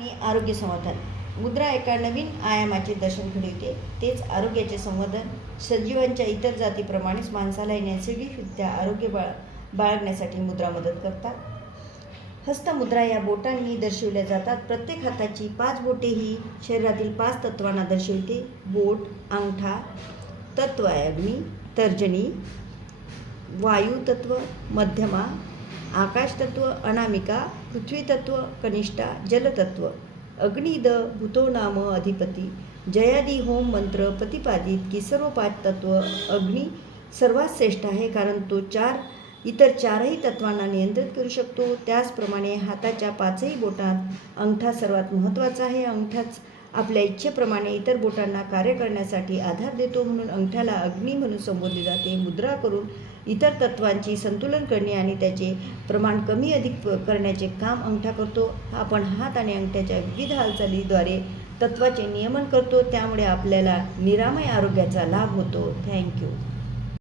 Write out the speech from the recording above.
आणि आरोग्य संवर्धन. मुद्रा एका नवीन आयामाचे दर्शन घडविते. तेच आरोग्याचे संवर्धन. सजीवांच्या इतर जातीप्रमाणेच माणसालाही नैसर्गिकरित्या आरोग्य बाळगण्यासाठी मुद्रा मदत करतात. हस्तमुद्रा या बोटांनी दर्शविल्या जातात. प्रत्येक हाताची 5 बोटे ही शरीरातील 5 तत्वांना दर्शविते. बोट, अंगठा तत्व आहे अग्नी, तर्जनी वायू तत्व, मध्यमा आकाश तत्व, अनामिका पृथ्वी तत्व, कनिष्ठा जल तत्व. अग्निद भूतो नाम अधिपती. जयादी होम मंत्र प्रतिपादित की सर्व 5 तत्व अग्नी सर्वात श्रेष्ठ आहे, कारण तो इतर 4ही तत्वांना नियंत्रित करू शकतो. त्याचप्रमाणे हाताच्या 5ही बोटांत अंगठा सर्वात महत्त्वाचा आहे. अंगठाच आपल्या इच्छेप्रमाणे इतर बोटांना कार्य करण्यासाठी आधार देतो, म्हणून अंगठ्याला अग्नी म्हणून संबोधले जाते. मुद्रा करून इतर तत्वांची संतुलन करणे आणि त्याचे प्रमाण कमी अधिक करण्याचे काम अंगठा करतो. आपण हात आणि अंगठ्याच्या विविध हालचालीद्वारे तत्वाचे नियमन करतो, त्यामुळे आपल्याला निरामय आरोग्याचा लाभ होतो. थँक्यू.